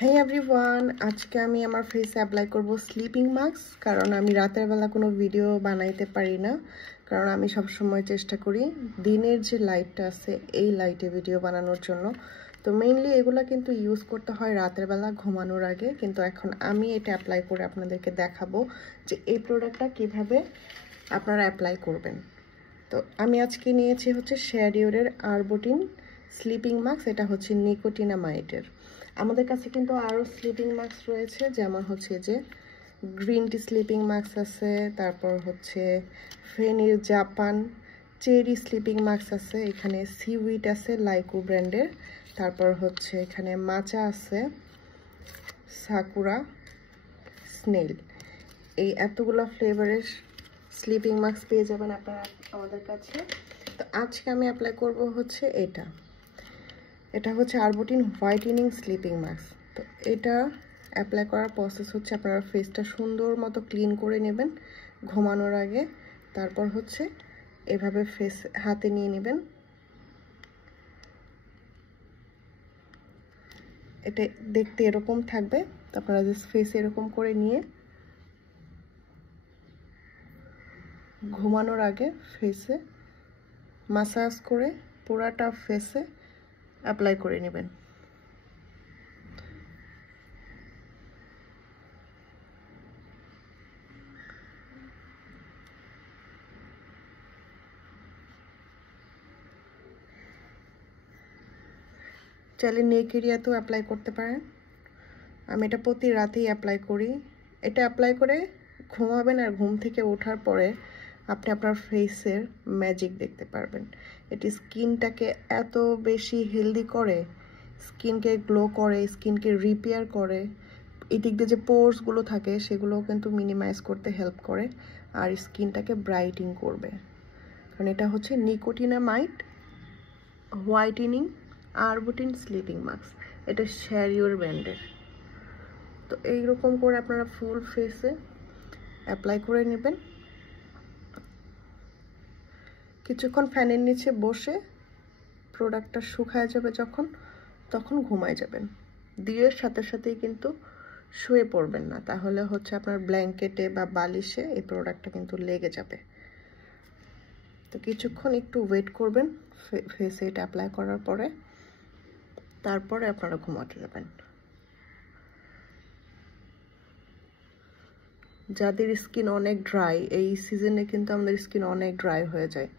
Hey everyone, আজকে আমি আমার ফেসে অ্যাপ্লাই করব স্লিপিং মাস্ক কারণ আমি রাতের বেলা কোনো ভিডিও বানাইতে পারি না কারণ আমি সব সময় চেষ্টা করি দিনের যে লাইটটা আছে এই লাইটে ভিডিও বানানোর জন্য। তো মেইনলি এগুলা কিন্তু ইউজ করতে হয় রাতের বেলা ঘুমানোর আগে, কিন্তু এখন আমি এটা অ্যাপ্লাই করে আপনাদেরকে দেখাবো যে এই প্রোডাক্টটা কিভাবে আপনারা অ্যাপ্লাই করবেন। তো আমি আজকে নিয়েছি হচ্ছে শেয়ারিওরের আরবুটিন স্লিপিং মাস্ক, এটা হচ্ছে নিকোটিনামাইডের। আমাদের কাছে কিন্তু আরও স্লিপিং মাস্ক রয়েছে, যেমন হচ্ছে যে গ্রিন টি স্লিপিং মাস্ক আছে, তারপর হচ্ছে ফেনির জাপান চেরি স্লিপিং মাস্ক আছে, এখানে সিউইট আছে লাইকো ব্র্যান্ডের, তারপর হচ্ছে এখানে মাচা আছে, সাকুরা, স্নেল। এই এতগুলো ফ্লেভারের স্লিপিং মাস্ক পেয়ে যাবেন আপনারা আমাদের কাছে। তো আজকে আমি অ্যাপ্লাই করব হচ্ছে এটা হচ্ছে আরবুটিন হোয়াইটেনিং স্লিপিং মাস্ক। তো এটা অ্যাপ্লাই করার প্রসেস হচ্ছে আপনারা ফেসটা সুন্দর মতো ক্লিন করে নেবেন ঘুমানোর আগে, তারপর হচ্ছে এভাবে ফেস হাতে নিয়ে নেবেন। এটা দেখতে এরকম থাকবে, তো আপনারা জাস্ট ফেসে এরকম করে নিয়ে ঘুমানোর আগে ফেসে মাসাজ করে পুরাটা ফেসে অ্যাপ্লাই করে নেবেন। চাইলে নেক এরিয়াতেও অ্যাপ্লাই করতে পারেন। আমি এটা প্রতি রাতেই অ্যাপ্লাই করি। এটা অ্যাপ্লাই করে ঘুমাবেন আর ঘুম থেকে ওঠার পরে আপনি আপনার ফেসের ম্যাজিক দেখতে পারবেন। এটি স্কিনটাকে এত বেশি হেলদি করে, স্কিনকে গ্লো করে, স্কিনকে রিপেয়ার করে, এদিক দিয়ে যে পোর্সগুলো থাকে সেগুলোও কিন্তু মিনিমাইজ করতে হেল্প করে আর স্কিনটাকে ব্রাইটিং করবে। কারণ এটা হচ্ছে nicotinamide whitening arbutin sleeping mask, এটা শেয়ারিওর ব্র্যান্ডের। তো এইরকম করে আপনারা ফুল ফেসে অ্যাপ্লাই করে নেবেন। কিছুক্ষণ ফ্যানের নিচে বসে প্রোডাক্টটা শুকায় যাবে তখন ঘুমায় যাবেন। দিনের সাথে সাথেই কিন্তু শুয়ে পড়বেন না, তাহলে হচ্ছে আপনার ব্ল্যাঙ্কেটে বা বালিশে এই প্রোডাক্টটা কিন্তু লেগে যাবে। তো কিছুক্ষণ একটু ওয়েট করবেন ফেসে এটা অ্যাপ্লাই করার পরে, তারপরে আপনারা ঘুমাতে যাবেন। যাদের স্কিন অনেক ড্রাই, এই সিজনে কিন্তু আমাদের স্কিন অনেক ড্রাই হয়ে যায়,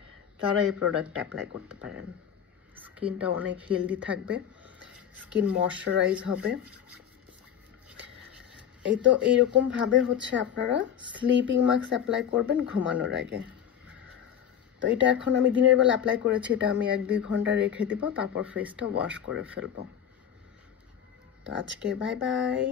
তারা এই প্রোডাক্ট অ্যাপ্লাই করতে পারেন। স্কিনটা অনেক হেলদি থাকবে, স্কিন ময়শ্চারাইজ হবে। এই তো এইরকমভাবে হচ্ছে আপনারা স্লিপিং মাস্ক অ্যাপ্লাই করবেন ঘুমানোর আগে। তো এটা এখন আমি দিনের বেলা অ্যাপ্লাই করেছি, এটা আমি 1-2 ঘন্টা রেখে দিব, তারপর ফেসটা ওয়াশ করে ফেলবো। তো আজকে বাই বাই।